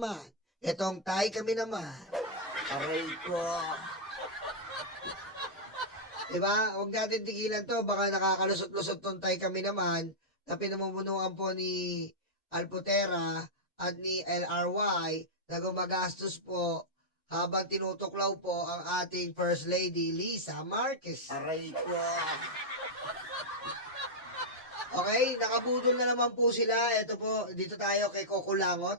naman. Itong Tay Kami Naman. Aray ko. Diba? Huwag natin tigilan to. Baka nakakalusot-lusot tong Tay Kami Naman na pinamumunuan po ni Alputera at ni LRY na gumagastos po habang tinutuklaw po ang ating First Lady Lisa Marquez. Aray ko. Okay, nakabudol na naman po sila. Ito po, dito tayo kay Coco Langot.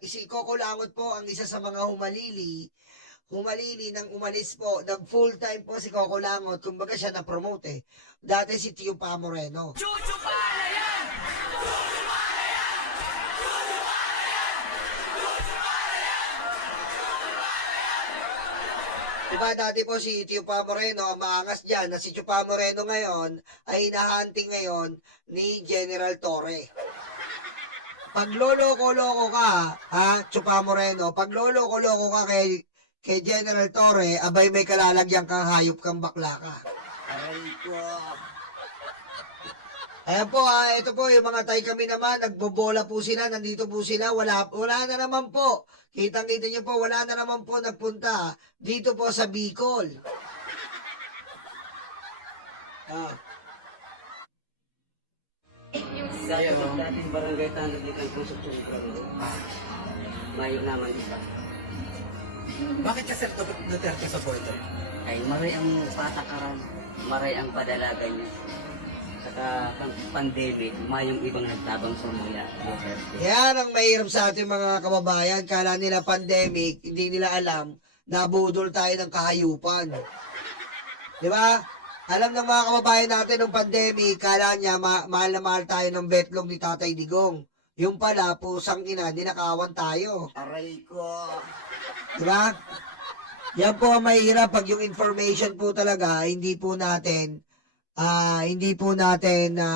Si Coco Langot po ang isa sa mga humalili nang umalis po. Nag full time po si Coco Langot. Kumbaga siya na-promote eh. Dati si Tio Pa Moreno. Diba dati po si Tio Pa Moreno, ang maangas dyan, na si Tio Pa Moreno ngayon ay hinahunting ngayon ni General Torre. Pag loloko-loko ka, Tio Pa Moreno, pag loloko-loko ka kay General Torre, abay may kalalagyan kang hayop kang bakla ka. Aray ko. Ayan po, ito po yung mga Tay Kami Naman, nagbobola po sila, nandito po sila, wala na naman po. Kitang-kita nyo po, wala na naman po nagpunta dito po sa Bicol. Gaya ng dating barangay tanong dito ang konstruksyon ko. Mayo naman isa. Bakit ka Sir Duterte supporter? Ay maray ang patakaran, maray ang padalagan niya. Saka kang pandemic, mayong ibang nagtabang sa mga Duterte. Yan ang mahirap sa ating mga kababayan. Kala nila pandemic, hindi nila alam, nabudol tayo ng kahayupan. Di ba? Alam ng mga kababayan natin ng pandemic, kala niya mahal na mahal tayo ng betlog ni Tatay Digong. Yung pala, pusang ina, dinakawan tayo. Aray ko. Di ba? Yan po ang mahirap pag yung information po talaga, hindi po natin na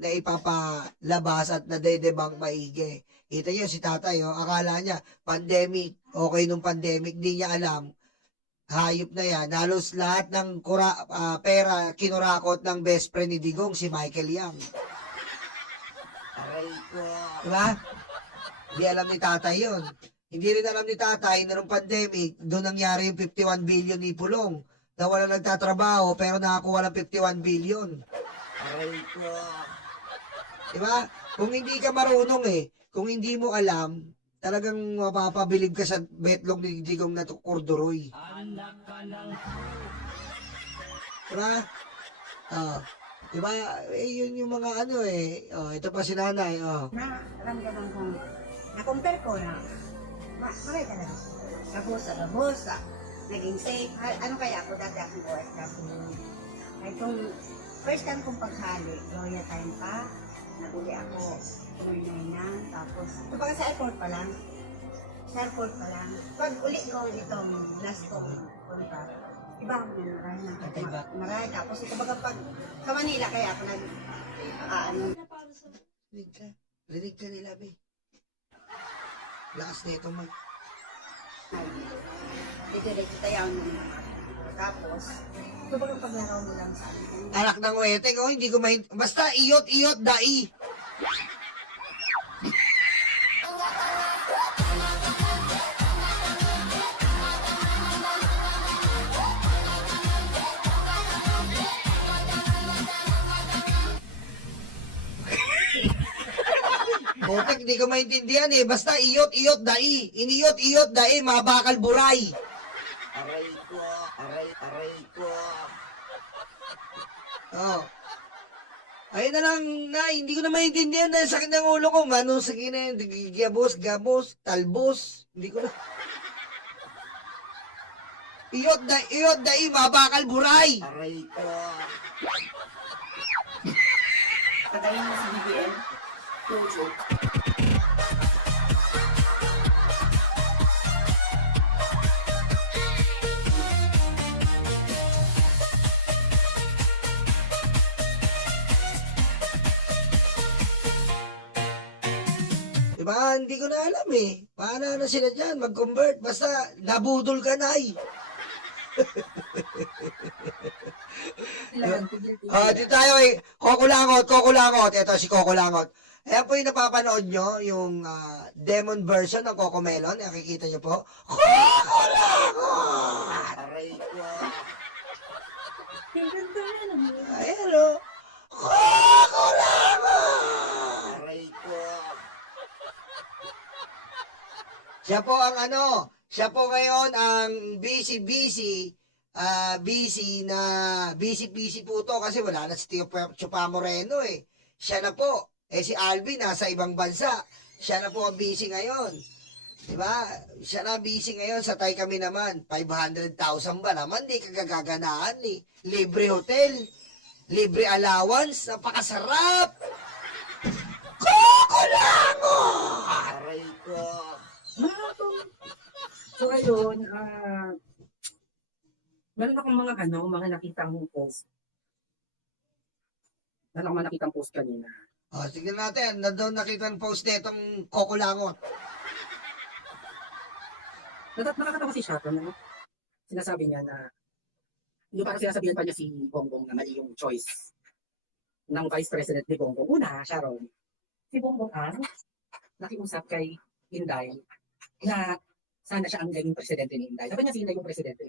ipapalabas at nadedebang maigi. Kita niyo si tatay, akala niya, pandemic, okay nung pandemic, di niya alam. Hayop na yan. Halos lahat ng pera kinurakot ng best friend ni Digong, si Michael Yang. Aray ko. Diba? Di alam ni tatay yun. Hindi rin alam ni tatay na nung pandemic, doon nangyari yung 51 billion ni Pulong na wala nagtatrabaho pero nakakuha ng 51 billion. Aray ko. Diba? Kung hindi ka marunong kung hindi mo alam, talagang mapapabilib ka sa betlog ni Digong na kurduroy. Diba? Diba? Yun yung mga ito pa si nanay, Naramdaman kong, na-compare ko na, maray talaga. Gabusa. Naging safe. Ano kaya ako dati akong OFW? Ay kung first time kong paghali, Royal time pa, naguli ako, tumunay na, tapos, ito pa sa airport pa lang. Sa airport pa lang. Pag uli ko itong last kong punta, iba ako na naray. Tapos ito baga pag sa Manila kaya ako Rinig ka nila, be. Lakas na ito, mag. Dito tayo nung tapos, ito baga paglaraw mo lang sa akin. Anak ng weteng, hindi ko basta iyot, dai. Botek, hindi ko maintindihan basta iyot, dai. Iniyot, dai, mabakal buray. Aray ko. Aray ko. Ayun na lang, hindi ko na maintindihan na sakit ng ulo ko. Ano, sige na yun, gabos, talbos. Hindi ko na. Iyot, dai, mabakal buray. Aray ko. Patayin mo si BBM. Jojo. Diba, hindi ko na alam Paano na sila dyan, mag-convert. Basta, nabudol ka na Dito tayo Coco Langot. Ito si Coco Langot. Ayan po yung napapanood nyo, yung demon version ng Cocomelon. Nakikita nyo po. Cocomelon! Aray ko. Ayan o. Cocomelon! Aray ko. Siya po ang ano, siya po ngayon ang busy po to kasi wala na si Tio Chupa Moreno eh. Siya na po. Eh si Alvin nasa ibang bansa. Siya na po ang busy ngayon. Diba? Siya na busy ngayon. Sa Tay kami naman. 500,000 ba naman? Di kagagaganaan eh. Libre hotel. Libre allowance. Napakasarap. Kukulango! Aray ko. So ayun, meron akong mga nakitang post. Meron akong nakitang post kanina. Tignan natin. Nandun nakita ng post na itong Kukulangot. Nakakatawa si Sharon, ano? Sinasabi niya na, yung parang sinasabihan pa niya si Bongbong na mali yung choice ng Vice President ni Bongbong. Una, Sharon, si Bongbong ang nakiusap kay Inday na sana siya ang naging presidente ni Inday. Sabi niya si Inday yung presidente.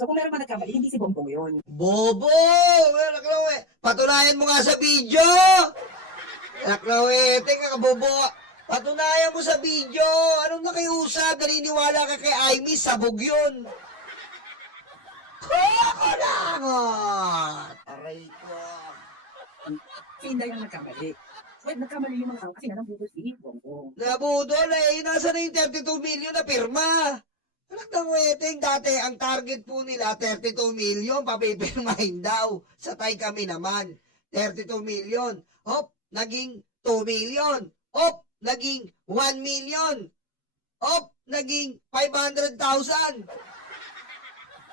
So kung meron man nagkamali, hindi si Bongbong yun. Bobo! Patunayan mo nga sa video! Naklawete ka, bobo! Patunayan mo sa video! Anong nakiusap? Naniniwala ka kay Aimee, sabog yun! Kukulangot! Aray ko. Si Inday ang nagkamali. Well, nagkamali yung mga kasi nga nang si Bongbong. Nabudol eh, nasa na yung 32 million na pirma? Anak ng wedding, dati ang target po nila 32 million, papipirmahin daw. Sa Tay kami naman, 32 million. Hop, naging 2 million. Hop, naging 1 million. Hop, naging 500,000.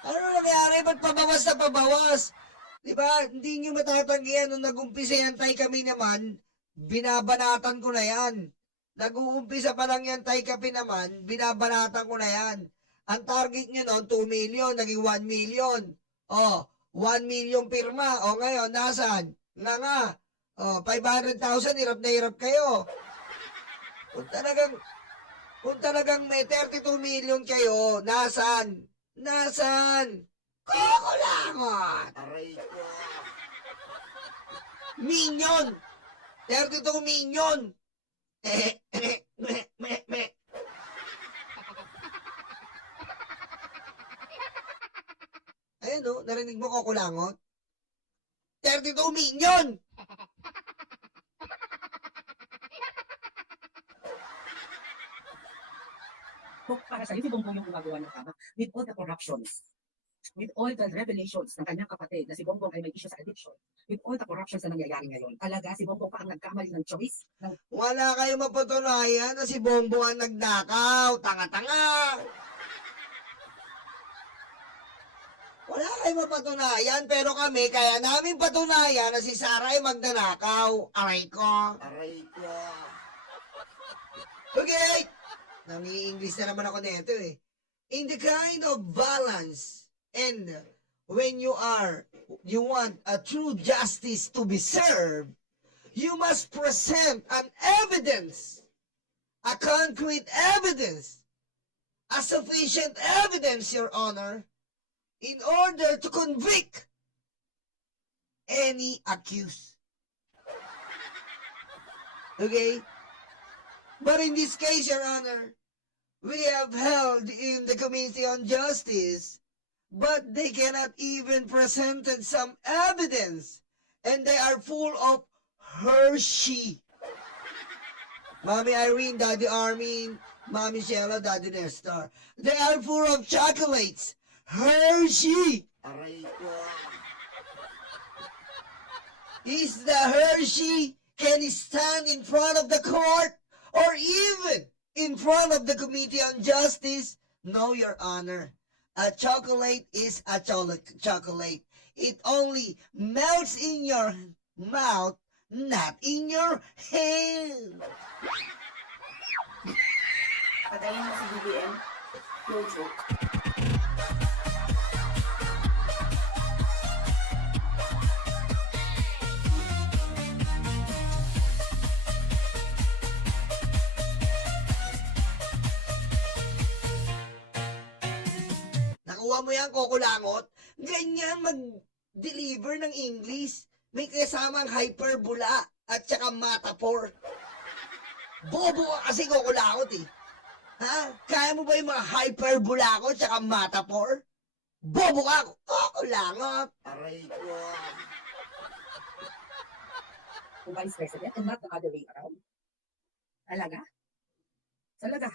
Ano nangyari? Ba't pabawas na pabawas? Diba? Hindi nyo matatanggihan nung nag-umpisa yan Tay kami naman, binabanatan ko na yan. Nag-uumpisa pa lang yan Tay kami naman, binabanatan ko na yan. Ang target nyo noon, 2 million, naging 1 million. 1 million pirma. Ngayon, nasan? Nga. 500,000, hirap na hirap kayo. Kung talagang may 32 million kayo, nasan? Nasan? Kukulangot! Aray ko. Million! 32 million! Ayan o, narinig mo Kukulangot? 32 million! So, para sa'yo, si Bongbong yung gumagawa ng tama with all the corruptions, with all the revelations ng kanyang kapatid na si Bongbong ay may issue sa addiction, with all the corruptions na nangyayari ngayon, talaga si Bongbong pa ang nagkamali ng choice. Wala kayong mapatunayan na si Bongbong ang nagnakaw. Tanga-tanga! Wala kayong mapatunayan, pero kami, kaya namin patunayan na si Sarah ay magnanakaw. Aray ko. Aray ko. Okay! Nang-i-English na naman ako nito eh. In the kind of balance and when you want a true justice to be served, you must present an evidence, a concrete evidence, a sufficient evidence, Your Honor, in order to convict any accused. Okay? But in this case, Your Honor, we have held in the Committee on Justice, but they cannot even present some evidence, and they are full of Hershey. Mommy Irene, Daddy Armin, Mommy Shella, Daddy Nestor. They are full of chocolates. Hershey! Aray ko. Is the Hershey can stand in front of the court or even in front of the Committee on Justice? No, Your Honor. A chocolate is a chocolate. It only melts in your mouth, not in your hand. Patayin mo si BBM, no joke. Subukan mo yan, kukulangot. Ganyan mag-deliver ng English. May kasamang hyperbola at saka metaphor. Bobo ka kasi kukulangot eh. Ha? Kaya mo ba yung mga hyperbola ko at saka metaphor? Bobo ka, kukulangot. Aray ko. Kung Vice President and not the other way around. Talaga? Talaga?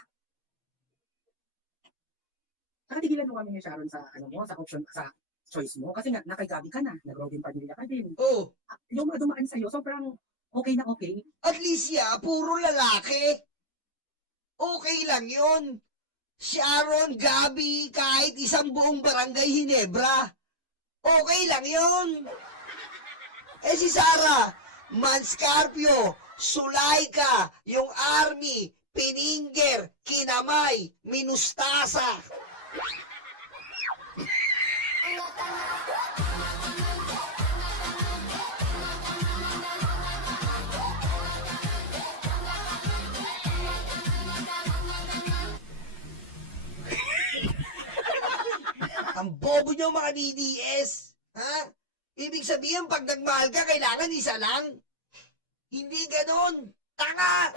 Nakatigilan mo kami ni Sharon sa sa option, sa choice mo. Kasi nga, nakay-gabi ka na. Nag-grow din pamilya ka din. Oh, Yung mga dumaan sa'yo, sobrang okay na okay. at least puro lalaki. Okay lang yun. Sharon, Gabi, kahit isang buong barangay Hinebra. Okay lang yun. Eh si Sarah, Manscarpio, Sulaika, yung army, Pininger, Kinamay, Minustasa. Ang bobo nyo mga DDS. Ha? Ibig sabihin, pag nagmahal ka, kailangan isa lang. Hindi ganon. Tanga!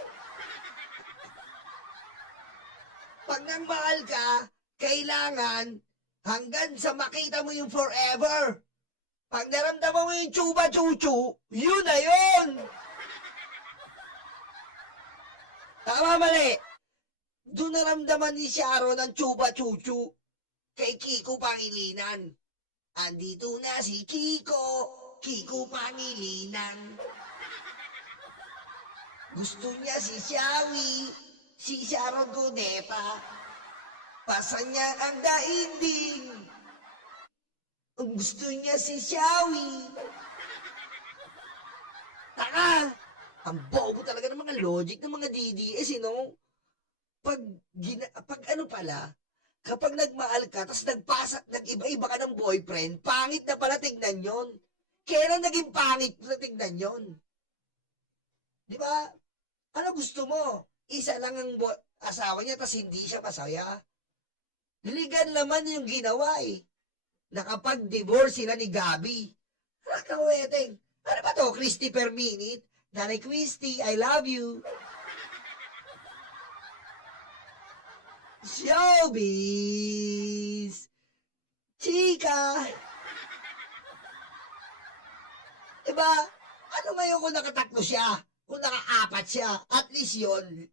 Pag nagmahal ka, kailangan hanggang sa makita mo yung forever. Pag naramdaman mo yung chuba-chuchu, yun na yun! Tama mali. Doon naramdaman ni Sharon ang chuba-chuchu kay Kiko Pangilinan. Andito na si Kiko, Kiko Pangilinan. Gusto niya si Shawi, si Sharon Cuneta. Pasa niya ang daigdig. Gusto niya si Shawi. Taka! Ang bobo talaga ng mga logic ng mga DDS, Pag ano pala, kapag nagmahal ka, tapos nag-iba-iba ka ng boyfriend, pangit na pala tignan yon. Kailan naging pangit na tignan yon? Di ba? Ano gusto mo? Isa lang ang asawa niya, tapos hindi siya masaya. Ligan naman yung ginawa eh. Nakapag-divorce sila ni Gabi. Nakaweteng. Ano ba to? Christy per minute? Nanay Christy, I love you. Showbiz! Chika! Diba? Ano ngayon kung nakatatlo siya? Kung nakaapat siya? At least yon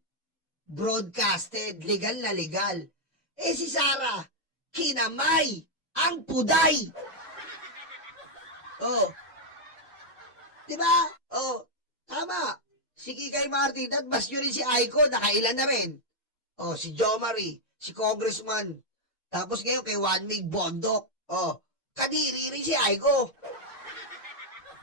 broadcasted, legal na legal. Eh si Sarah, kinamay ang puday. Oh. Diba? Oh. Tama. Si Kikay Martin at mas yun rin si Aiko, nakailan na rin. Oh, si Jo Marie, si Congressman. Tapos ngayon kay Juan Mig Bondok. Oh, kadiri rin si Aiko.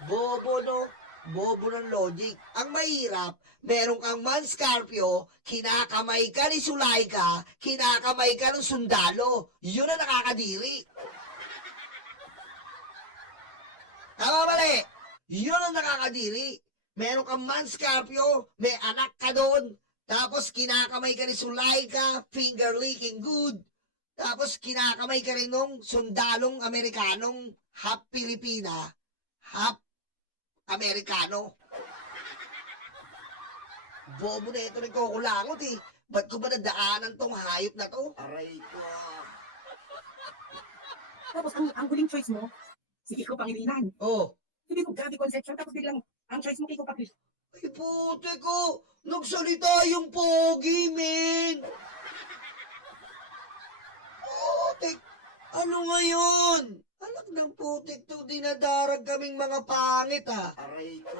Bobo, no? Bobo ng logic. Ang mahirap, meron kang Manscarpio, kinakamay ka ni Sulaika, kinakamay ka ng sundalo. Yun ang nakakadiri. Tama mali? Yun ang nakakadiri. Meron kang Manscarpio, may anak ka doon. Tapos kinakamay ka ni Sulaika, finger licking good. Tapos kinakamay ka rin nung sundalong Amerikanong half Pilipina, half Amerikano. Bobo na ito rin kukulangot eh. Ba't ko ba nadaanan tong hayop na to? Aray ko. Tapos ang huling choice mo, si Kiko Pangilinan. Oh. Hindi mo grabe conception, tapos biglang ang choice mo Kiko Pangilinan. Ay puti ko, nagsalita yung pogi, men. Putik, ano ngayon? Anak ng putik to, dinadarag kaming mga pangit ah. Aray ko.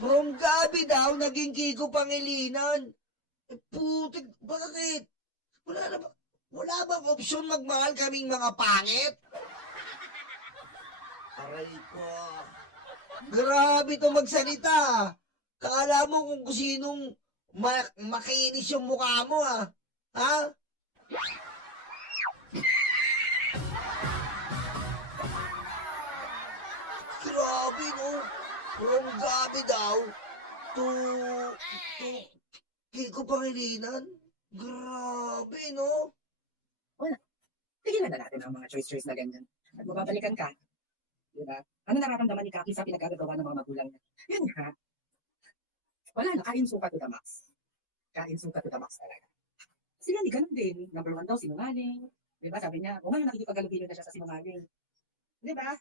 From Gabi daw, naging Kiko Pangilinan. Eh, putik, bakit? Wala bang opsyon magmahal kaming mga pangit? Aray ko. Grabe to magsalita. Kala mo kung sinong makinis yung mukha mo ah. Ha? Grabe no. From Gabi daw to Kiko Pangilinan. Grabe no. tigilan na natin ang mga choice na ganyan. At mababalikan ka, di ba? Ano nararamdaman ni Kaki sa pinagagawa ng mga magulang niya? Yun nga. Wala na, kain suka to the max. Kain suka to the max talaga. Sila hindi ganun din. Number 1 daw, sinungaling. Di ba? Sabi niya, o ngayon nakikipaggalubino na siya sa sinungaling. Di ba?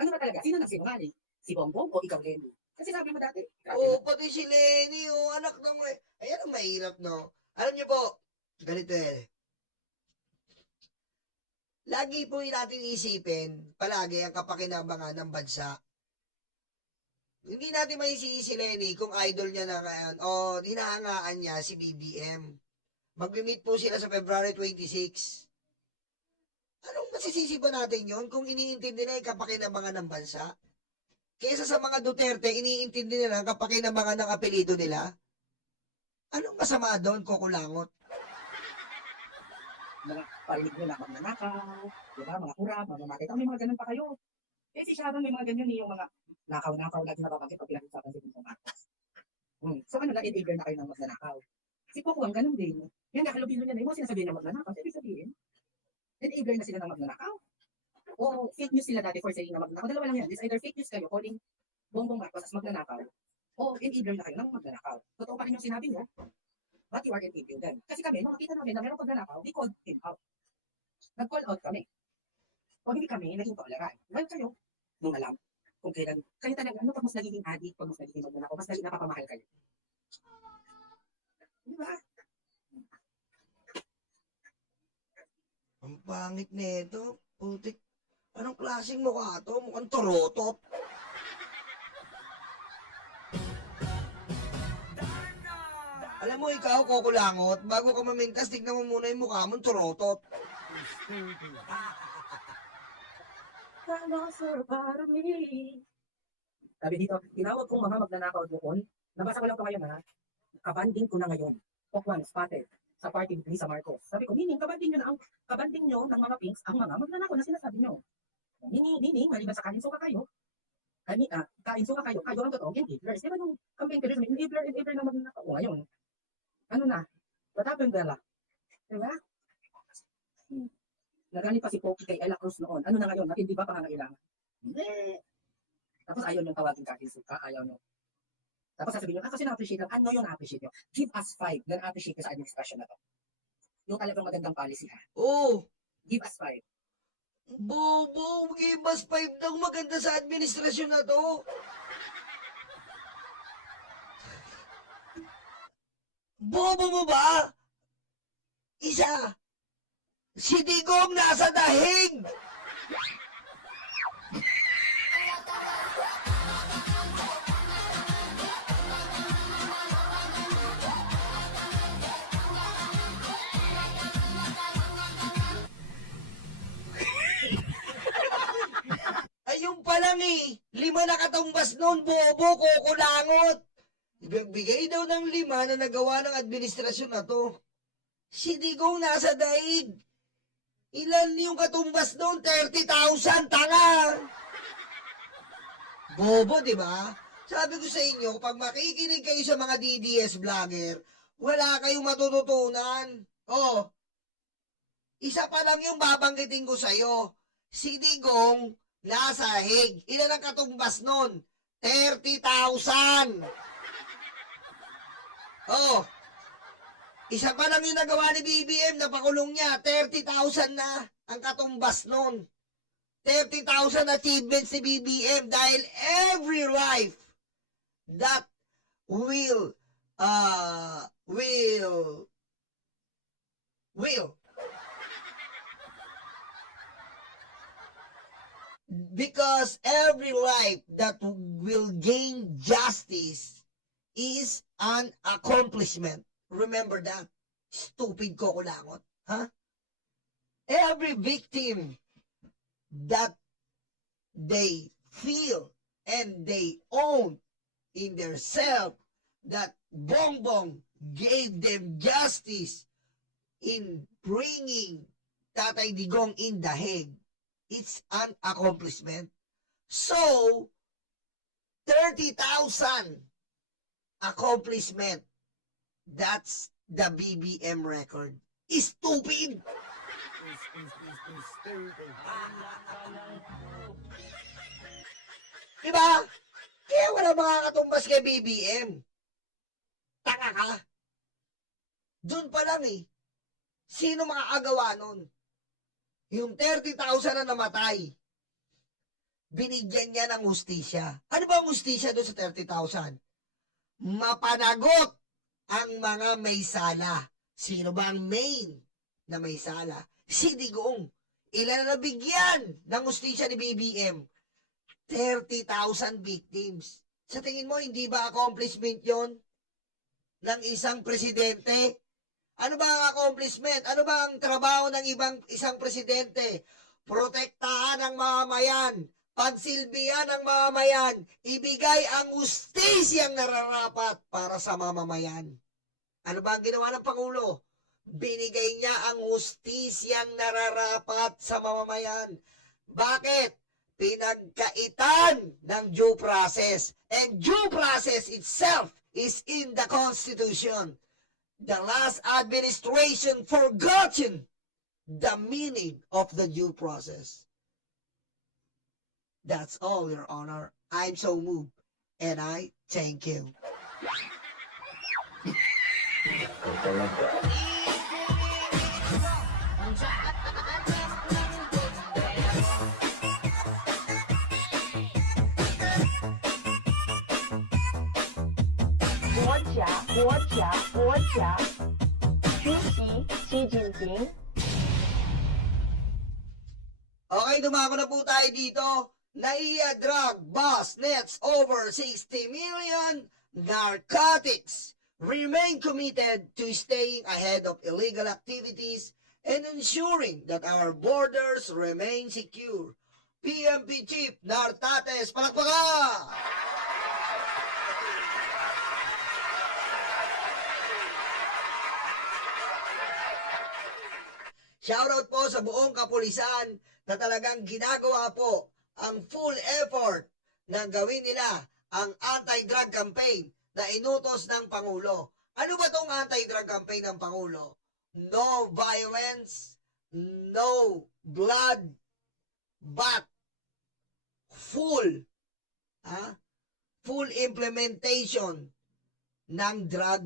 Ano ba talaga? Sino nagsinungaling? Si Bongbong o ikaw, Lenny? Kasi sabi mo dati, Oo, pati si Lenny, anak ng ayan ang mahirap, no? Alam niyo po, ganito eh. Lagi po natin isipin, palagi ang kapakinabangan ng bansa. Hindi natin maisisi si Lenny kung idol niya na ngayon o hinahangaan niya si BBM. Mag-meet po sila sa February 26. Anong masisisi ba natin yon kung iniintindi na yung kapakinabangan ng bansa? Kesa sa mga Duterte, iniintindi nila ang kapakinabangan ng apelido nila? Anong masama doon, kukulangot? mga parinig nyo na magnanakaw, di ba? Mga kurap, mga mamakit. May mga ganun pa kayo. Eh si Sharon may mga ganyan yung mga nakaw-nakaw lagi nababanggit pag pinag-usapan si Bongbong Marcos. So ano na, enabler na kayo ng magnanakaw. Si Pokuang ganun din. Yan, nakalubilo niya na yung sinasabihin ng magnanakaw. Ibig sabihin, enabler na sila ng magnanakaw. O fake news sila dati for saying na magnanakaw. Dalawa lang yan. It's either fake news kayo calling Bongbong Marcos as magnanakaw o enabler na kayo ng magnanakaw. Totoo pa rin yung sinabi mo, but you are enabling them. Kasi kami, nung makita namin na meron magnanakaw, we called him out. Nag-call out kami. O hindi kami naging tolerant. Well, kayo, nung alam, kung kailan, kayo talaga, ano pag mas nagiging addict, pag mas nagiging magnanakaw, mas naging napapamahal kayo. Di ba? Ang pangit nito. Putik. Anong klaseng mukha to? Mukhang torotot. Alam mo, ikaw, kukulangot, bago ka mamintas, tignan mo muna yung mukha mong torotot. Sabi dito, tinawag kong mga magnanakaw doon. Nabasa ko lang ito ngayon ha. Kabanding ko na ngayon. Pokwang spotted sa party ni Lisa Marcos. Sabi ko, meaning, kabanding nyo ng mga pinks ang mga magnanakaw na sinasabi nyo. Meaning, maliban sa kain suka kayo, kain suka kayo ang totoong enablers. Di ba nung campaign period, enabler na magnanakaw. O ngayon, ano na? What happened, Bella? Diba? Nagaling pa si Poki kay Ella Cruz noon. Ano na ngayon? Matindi ba pangangailangan? Hindi. Tapos ayaw nyo tawagin kain suka, ayaw nyo. Tapos sasabihin nyo, kasi na-appreciate lang. Ano yung na-appreciate nyo? Give us 5 na na-appreciate ko sa administration na to. Yung talagang magandang policy ha. Oh, Give us 5. bobo, give us 5 ng maganda sa administrasyon na to. Bobo mo ba? Isa. Si Digong nasa dahig. Ayun pa lang eh. 5 na katumbas noon, bobo, kukulangot. Bigay daw ng 5 na nagawa ng administrasyon na to. Si Digong nasa daig. Ilan yung katumbas noon? 30,000, tanga! Bobo, di ba? Sabi ko sa inyo, pag makikinig kayo sa mga DDS vlogger, wala kayong matututunan. Oh, isa pa lang yung babanggitin ko sa'yo. Si Digong nasa hig. Ilan ang katumbas noon? 30,000. Oh, isa pa lang yung nagawa ni BBM na pakulong niya, 30,000 na ang katumbas nun. 30,000 achievements ni BBM dahil every life that will because every life that will gain justice is an accomplishment. Remember that? Stupid kukulangot. Huh? Every victim that they feel and they own in their self that Bongbong gave them justice in bringing Tatay Digong in the Hague. It's an accomplishment. So, 30,000 accomplishment. That's the BBM record. Stupid! Disturbing. Diba? Kaya wala makakatumbas kay BBM. Tanga ka. Doon pa lang eh. Sino makakagawa nun? Yung 30,000 na namatay, binigyan niya ng hustisya. Ano ba ang hustisya doon sa 30,000? Mapanagot ang mga may sala. Sino ba ang main na may sala? Si Digong. Ilan na nabigyan ng hustisya ni BBM? 30,000 victims. Sa tingin mo, hindi ba accomplishment yon ng isang presidente? Ano ba ang accomplishment? Ano ba ang trabaho ng isang presidente? Protektahan ang mamamayan, pagsilbihan ang mamamayan, ibigay ang hustisyang nararapat para sa mamamayan. Ano ba ang ginawa ng Pangulo? Binigay niya ang hustisyang nararapat sa mamamayan. Bakit? Pinagkaitan ng due process. And due process itself is in the Constitution. The last administration forgotten the meaning of the due process. That's all, Your Honor. I'm so moved, and I thank you.国家出席习近平。 Okay, dumako na po tayo dito. NAIA drug bust nets over 60 million narcotics. Remain committed to staying ahead of illegal activities and ensuring that our borders remain secure. PMP Chief Nartates, palakpakan! Shoutout po sa buong kapulisan na talagang ginagawa po ang full effort na gawin nila ang anti-drug campaign na inutos ng Pangulo. Ano ba tong anti-drug campaign ng Pangulo? No violence, no blood, but full implementation ng drug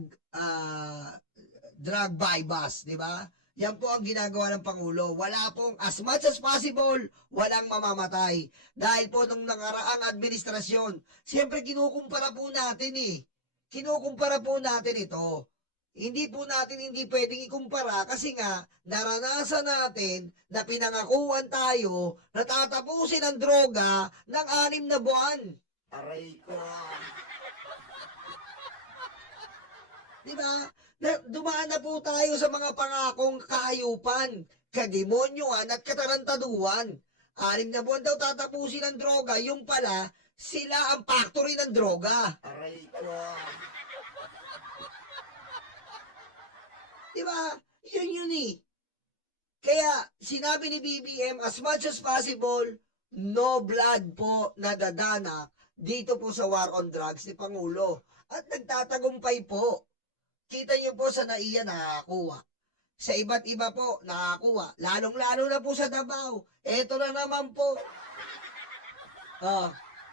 bypass, di ba? Yan po ang ginagawa ng Pangulo. Wala pong, as much as possible, walang mamamatay. Dahil po nung nakaraang administrasyon, siyempre kinukumpara po natin eh. Kinukumpara po natin ito. Hindi po natin hindi pwedeng ikumpara kasi nga, naranasan natin na pinangakuan tayo na tatapusin ang droga ng 6 na buwan. Aray ko. Diba? Dumaan na po tayo sa mga pangakong kahayupan, kademonyoan at katarantaduan. 6 na buwan daw tatapusin ang droga, yung pala, sila ang factory ng droga. Aray ko. Diba? Yun eh. Kaya, sinabi ni BBM, as much as possible, no blood po nadadanak dito po sa war on drugs ni Pangulo. At nagtatagumpay po. Kita niyo po sa NAIA nakakakuha. Sa iba't iba po nakakakuha. Lalong-lalo na po sa Davao. Eto na naman po.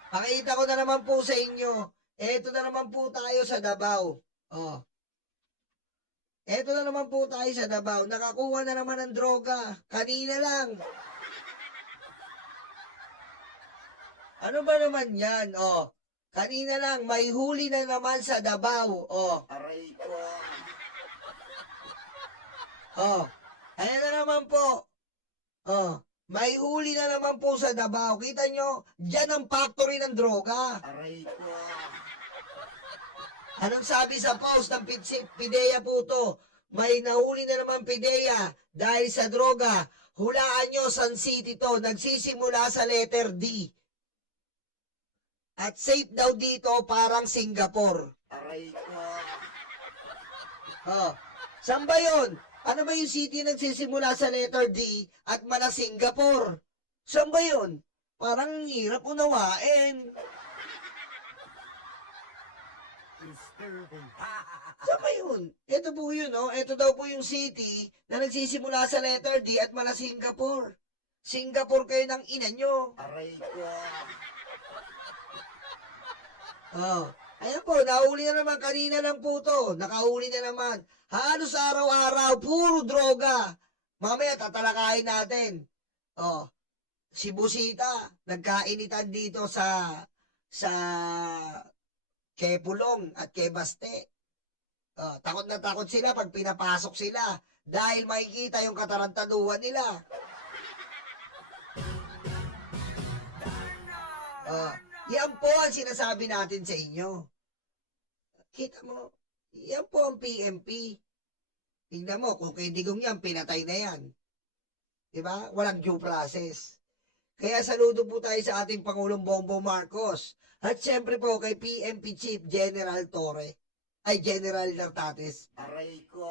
Pakita ko na naman po sa inyo. Eto na naman po tayo sa Davao. Eto na naman po tayo sa Davao. Nakakuha na naman ng droga. Kanina lang. Ano ba naman yan? Kanina lang, may huli na naman sa Davao. Aray ko. Ayan na naman po. May huli na naman po sa Davao. Kita nyo, dyan ang factory ng droga. Aray ko. Anong sabi sa post ng PIDEA po to? May nahuli na naman PIDEA dahil sa droga. Hulaan nyo, San City to. Nagsisimula sa letter D. At safe daw dito parang Singapore. Aray ko. Saan ba yun? Ano ba yung city nagsisimula sa letter D at mala Singapore? Saan ba yun? Parang hirap unawain. Disturbing. Saan ba yun? Ito po yun, no? Ito daw po yung city na nagsisimula sa letter D at mala Singapore. Singapore kayo ng ina nyo. Aray ko. Oh. Ayan po, nahuli na naman. Kanina lang po to. Nakahuli na naman. Halos araw-araw, puro droga. Mamaya, tatalakayin natin. Oh. Si Busita, nagkainitan dito sa Kepulong at Kebaste. Takot na takot sila pag pinapasok sila dahil makikita yung katarantaduhan nila. Yan po ang sinasabi natin sa inyo. Kita mo, yan po ang PMP. Tingnan mo, kung kay Digong yan, pinatay na yan. Diba? Walang due process. Kaya saludo po tayo sa ating Pangulong Bongbong Marcos. At syempre po kay PMP Chief General Torre. Ay, General Nartates. Aray ko.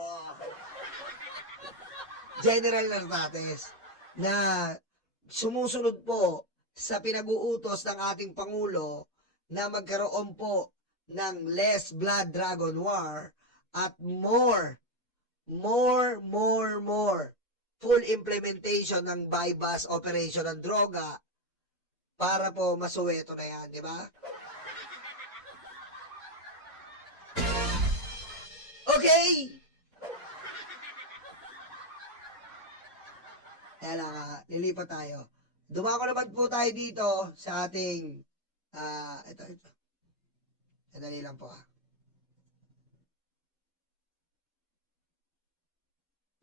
General Nartates. Na sumusunod po sa pinag-uutos ng ating Pangulo na magkaroon po ng less blood dragon war at more full implementation ng bypass operation ng droga para po masuweto na yan, di ba? Okay! Kaya lang, lilipat tayo. Dumako naman po tayo dito sa ating, ito. Sandali lang po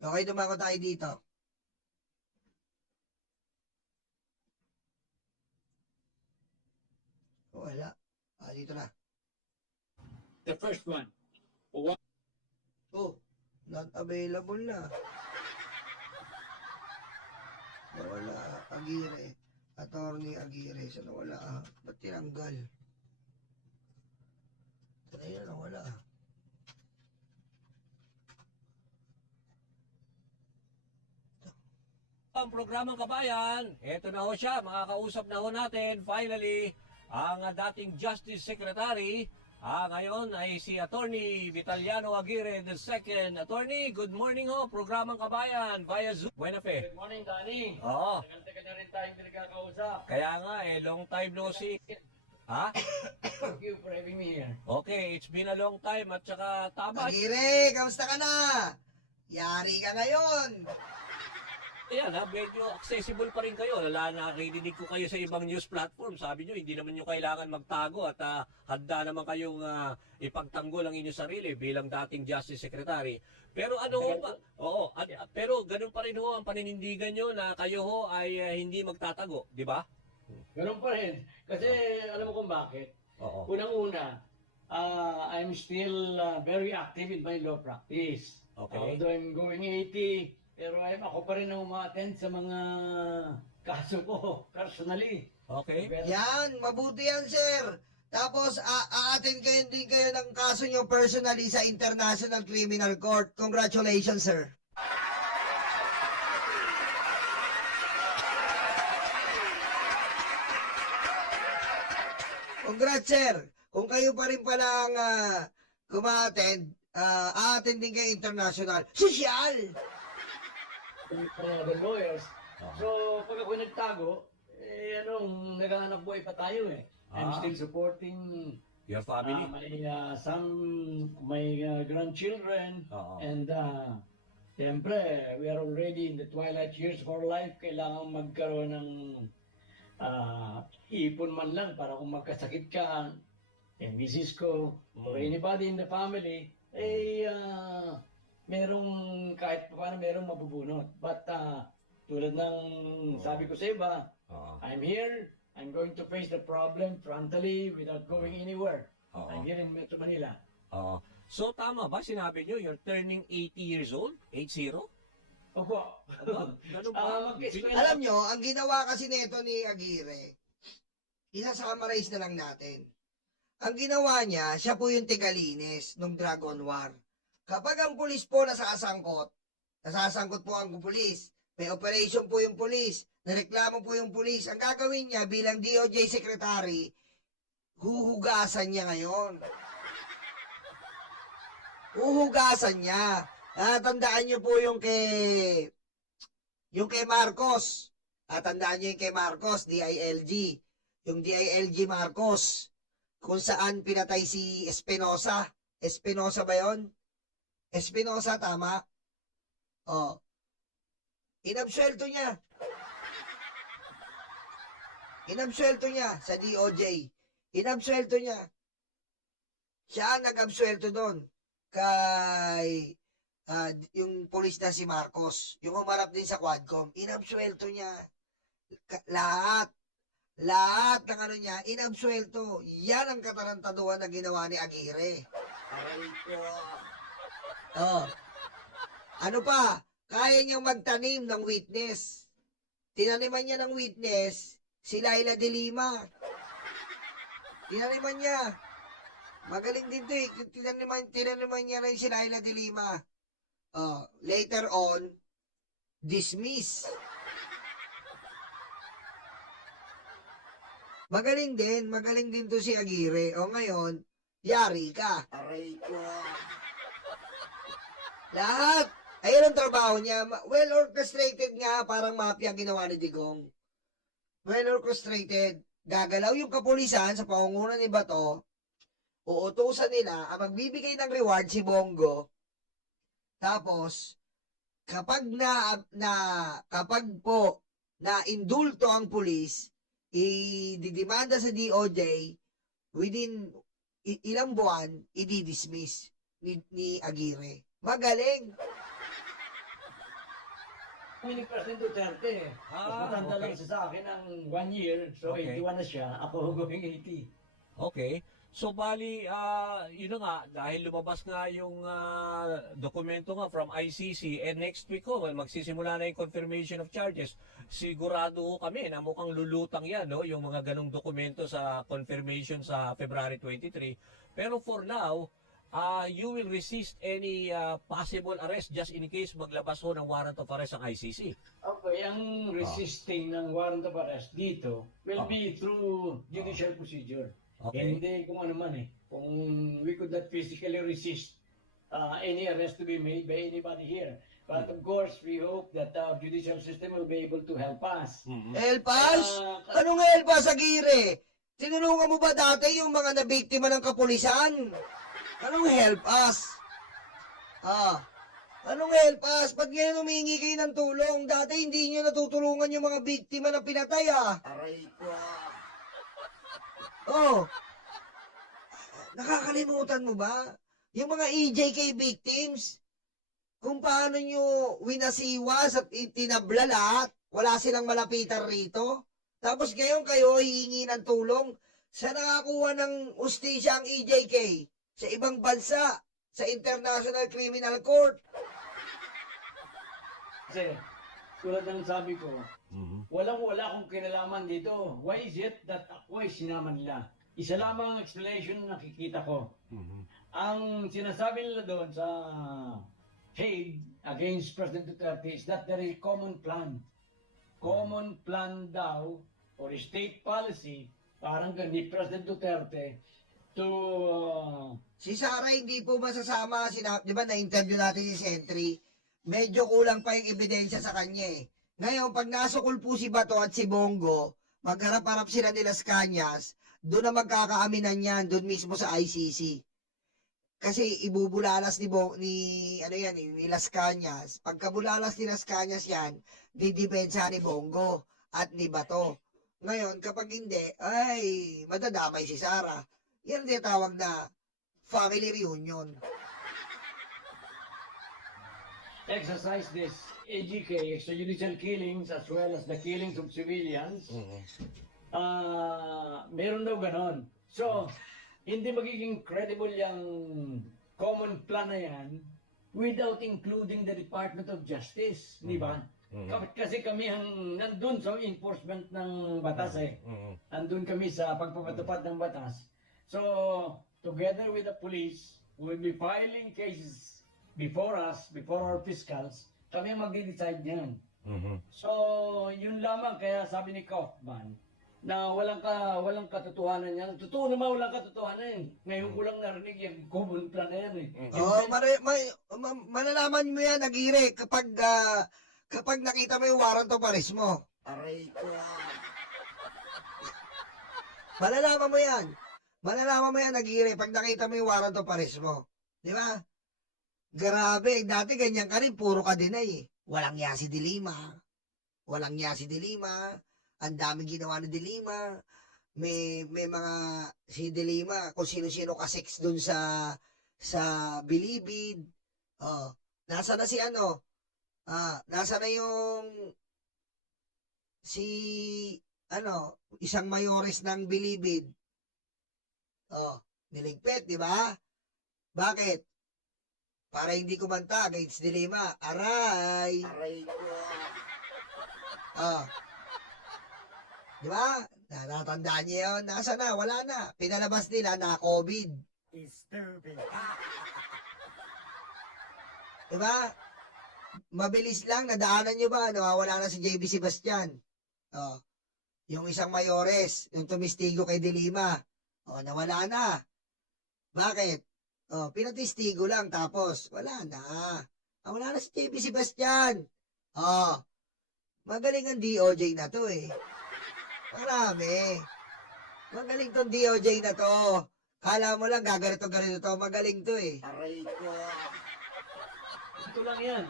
Okay, dumako tayo dito. Wala. Dito na. The first one. Oh, not available na. Nawala. Aguirre. Attorney Aguirre. So, nawala. Ba't tinanggal? Ayun, nawala. Ang programang Kabayan, eto na ho siya, makakausap na ho natin finally ang dating Justice Secretary. Ngayon ay si Attorney Vitaliano Aguirre II. Attorney, good morning ho, programang Kabayan via Zoom. Buena fe. Good morning, Danny. Oo, Tagal-tagal na rin tayong pinagkakausap. kaya nga long time no see. Ha? Thank you for having me here. Okay, it's been a long time at saka tama. Aguirre, kamusta ka na? Yari ka ngayon. Ayan medyo accessible pa rin kayo. Narinig ko kayo sa ibang news platform. Sabi nyo, hindi naman nyo kailangan magtago at handa naman kayong ipagtanggol ang inyong sarili bilang dating Justice Secretary. Pero ano ho ba? Oo, pero ganun pa rin ho ang paninindigan nyo na kayo ho ay hindi magtatago, di ba? Ganun pa rin. Kasi alam mo kung bakit. Oo. Unang-una, I'm still very active in my law practice. Okay. Although I'm going 80, pero ako pa rin ang uma-attend sa mga kaso ko personally. Okay. Yan, mabuti yan, sir. Tapos, aatin kayo din kayo ng kaso nyo personally sa International Criminal Court. Congratulations, sir. Congrats, sir. Kung kayo pa rin pala ang kuma-attend, aatin din kayo international. Sosyal! From the lawyers. So, pag ako nagtago, naghahanap buhay pa tayo eh. I'm still supporting Your family? my grandchildren. Oo. And siyempre, we are already in the twilight years of our life. Kailangan magkaroon ng ipon man lang para kung magkasakit ka, misis ko, or anybody in the family, merong kahit paano merong mabubunot. But tulad ng sabi ko sa iba, Oo. I'm here, I'm going to face the problem frontally without going anywhere. Oo. I'm here in Metro Manila. Oo. So tama ba sinabi nyo you're turning 80 years old? 80? Opo. Ganun ba? Alam nyo, ang ginawa kasi nito ni Aguirre, isa-summarize na lang natin. Ang ginawa niya, siya po yung tigalinis ng Dragon War. Kapag ang pulis po nasasangkot po ang pulis, may operation po yung pulis, nareklamo po yung pulis, ang gagawin niya bilang DOJ Secretary, huhugasan niya ngayon. Uhugasan niya. Tandaan niyo po yung kay Marcos. Tandaan niyo yung kay Marcos, DILG. Yung DILG Marcos. Kung saan pinatay si Espinosa. Espinosa ba yon? Espinosa, tama? Oh. Inabsuelto niya. Inabsuelto niya sa DOJ. Inabsuelto niya. Siya ang nag-absuelto doon kay yung pulis na si Marcos, yung humarap din sa Quadcom, inabsuelto niya. Lahat ng ano niya, inabsuelto. Yan ang katarantaduhan na ginawa ni Aguirre. Aray ko. Oh. Ano pa? Kaya niyang magtanim ng witness. Tinaniman niya ng witness si Laila de Lima. Tinaniman niya. Magaling din to eh. Tinaniman niya rin si Laila de Lima. Later on, dismiss. Magaling din to si Aguirre. O ngayon, yari ka. Aray ko. Lahat. Ayun ang trabaho niya. Well orchestrated nga, parang mafia ginawa ni Digong. Well orchestrated. Gagalaw yung kapulisan sa pangunguna ni Bato. Uutusan nila ang magbibigay ng reward si Bongo. Tapos, kapag po na indulto ang pulis, ididimanda sa DOJ, within ilang buwan, i-dismiss ni Aguirre. Magaling. Ni President Duterte. Mas matanda lang siya sa akin ng 1 year. So, Okay. 81 na siya. Ako going 80. Okay. So bali, yun na nga, dahil lumabas nga yung dokumento nga from ICC, next week magsisimula na yung confirmation of charges. Sigurado ho kami na mukhang lulutang yan, no? Yung mga ganong dokumento sa confirmation sa February 23. Pero for now, you will resist any possible arrest just in case maglabas ho ng warrant of arrest ang ICC. Okay, ang resisting ng warrant of arrest dito will be through judicial procedure. Okay. Hindi kung ano man eh. Kung we could not physically resist any arrest to be made by anybody here. But of course, we hope that our judicial system will be able to help us. Elpas? Anong Elpas, Aguirre? Tinulungan mo ba dati yung mga nabiktima ng kapulisan? Anong help us? Anong help us? Ba't ngayon humingi kayo ng tulong? Dati hindi nyo natutulungan yung mga biktima na pinatay, Aray ko. Nakakalimutan mo ba? Yung mga EJK victims, kung paano nyo winasiwas at itinabla lahat, wala silang malapitan rito. Tapos ngayon kayo hihingi ng tulong sa nakakuha ng ustisya ang EJK sa ibang bansa, sa International Criminal Court. Kasi, tulad ng sabi ko, wala akong kinalaman dito. Why is it that ako ay sinama nila? Isa lamang ang explanation na nakikita ko. Ang sinasabi nila doon sa Hague against President Duterte is that there is common plan. Common plan daw or state policy parang ni President Duterte to Si Sara hindi po masasama, di ba na-interview natin si Sentry, medyo kulang pa yung ebidensya sa kanya eh. Ngayon, pag nasukol po si Bato at si Bongo, magharap-harap sila ni Las Cañas, doon na magkakaaminan yan, doon mismo sa ICC. Kasi ibubulalas ni Las Cañas. Pagkabulalas ni Las Cañas yan, didepensa ni Bongo at ni Bato. Ngayon, kapag hindi, ay, madadamay si Sara. Yan ang tinatawag na family reunion. exercise this AGK, extrajudicial killings, as well as the killings of civilians. Meron daw ganon. So, hindi magiging credible yung common plan na yan without including the Department of Justice, di ba? Kasi kami ang nandun sa enforcement ng batas eh. Nandun kami sa pagpapatupad ng batas. So, together with the police, we'll be filing cases before us, before our fiscals, kami ang magde-decide niyan. So, yun lamang kaya sabi ni Kaufman, na walang katotohanan yan. Totoo naman walang katotohanan yan. Ngayon ko lang narinig yung common plan na yan eh. Oh, malalaman mo yan, Aguirre, kapag nakita mo yung warrant of arrest mo. Aray ko. Malalaman mo yan. Malalaman mo yan, Aguirre, pag nakita mo yung warrant of arrest mo. Di ba? Grabe, dati ganyan ka rin, puro ka deny eh. Walang niya si Dilima. Walang niya si Dilima. Ang daming ginawa ni Dilima. May mga si Dilima, kung sino-sino ka-sex dun sa Bilibid. Oh, nasa na si ano? Nasa na yung isang mayores ng Bilibid. Oh, niligpit, di ba? Bakit? Para hindi kumanta against Dilima. Aray! Aray ko. Oh. Di ba? Natatandaan niyo yun? Nasa na? Wala na. Pinalabas nila na COVID. Stupid. Di ba? Mabilis lang. Nadaanan niyo ba? Nawawala na si JB Sebastian. Oh. Yung isang mayores, yung tumistigo kay Dilima. Oh, nawala na. Bakit? Oh, pinatistigo lang tapos wala na. Wala na si JB Sebastian. Oh. Magaling ang DOJ na to eh. Marami. Magaling tong DOJ na to. Kala mo lang gaganito to. Magaling to eh. Aray ko. Ito lang yan.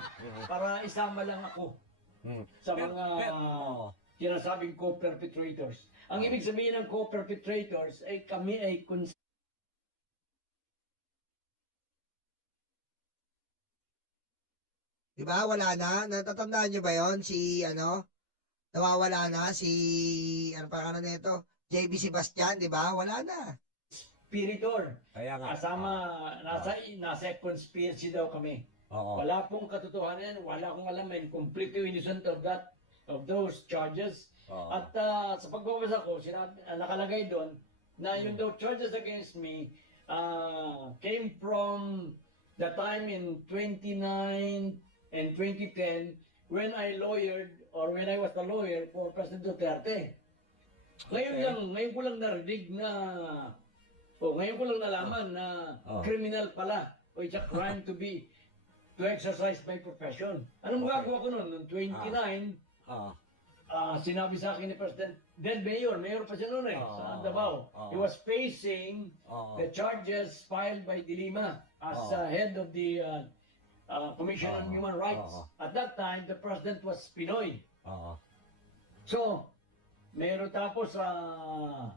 Para isama lang ako sa mga sinasabing co-perpetrators. Ang ibig sabihin ng co-perpetrators ay kami ay Diba? Wala na. Natatandaan nyo ba yon? Nawawala na si, ano pa ka na nito? JB Sebastian, diba? Wala na. conspirator. Kaya nga. Kasama, nasa conspiracy daw kami. Oo. Wala pong katotohanan yan. Wala akong alam. I'm completely innocent of those charges. Oo. At sa pagbabasa ko, nakalagay doon na yung those charges against me came from the time in 29 and 2010 when I lawyered or when I was a lawyer for President Duterte. Ngayon ko lang narinig na ngayon ko lang nalaman na criminal pala o it's a crime to exercise my profession. Anong magagawa ko noon? Noong 29, sinabi sa akin ni President, then Mayor pa siya noon sa Davao. He was facing the charges filed by Dilima as head of the Commission on Human Rights. At that time, the President was Pinoy. So, meron tapos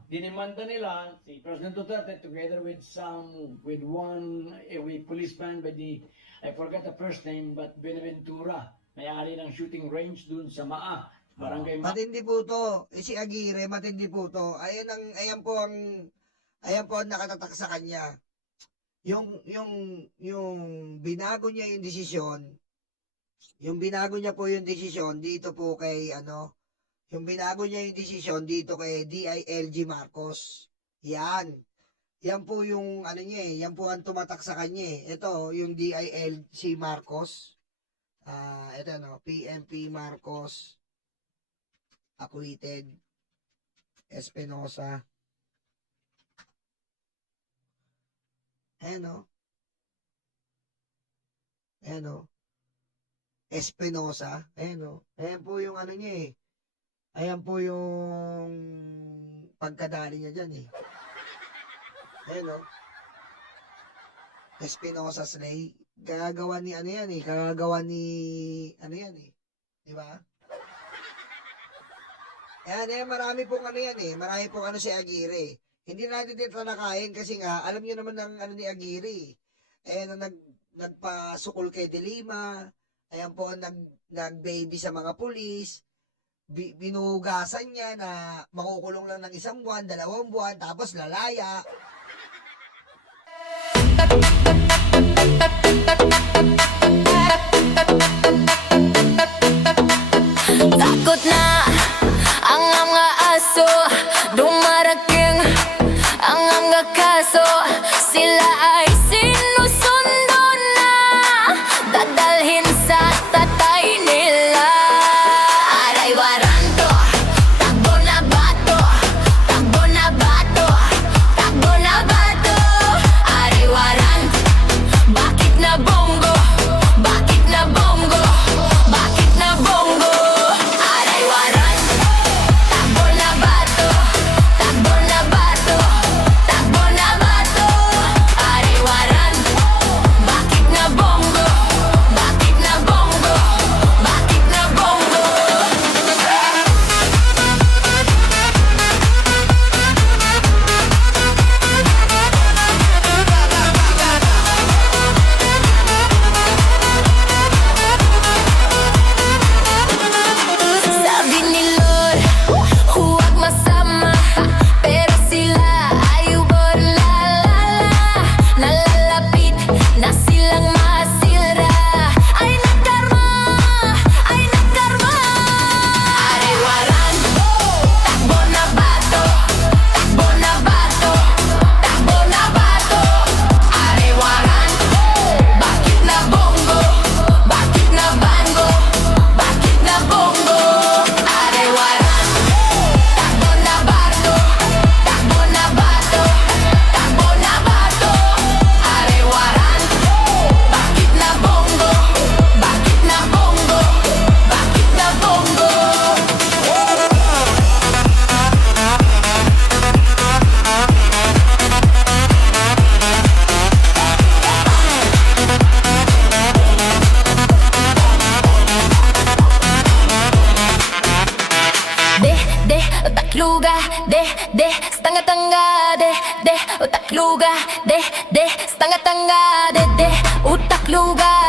dinimanda nila si President Duterte together with one policeman by I forgot the first name, but Benaventura, may-ari ng shooting range dun sa Maa, Barangay Maa. Matindi po to. Si Aguirre, matindi po to. Ayan po ang nakatatak sa kanya. Yung binago niya yung desisyon, dito po kay yung binago niya yung desisyon dito kay DILG Marcos. Yan po yung yan po ang tumatak sa kanya eh. Ito, yung DILG Marcos. Ito PNP Marcos acquitted. Espinosa. Espinosa. Ayan po yung niya eh. Ayan po yung pagkadali niya dyan eh. Espinosa Slay. Kagagawa ni di ba? Marami pong marami pong si Aguirre. Hindi natin titalakayin kasi nga, alam niyo naman ng ni Aguirre. Nagpasukol kay Dilima. Ayan po, nag-baby sa mga pulis. Binugasan niya na makukulong lang ng 1 buwan, 2 buwan, tapos lalaya. Takot na ang mga aso, dumarating ang mga kaso. Sila ay sinusundo na, dadalhin sa tatay nila. Aray waranto, takbo na bato, de, stanga-tanga, de, utak luga, de, stanga-tanga, de, utak luga.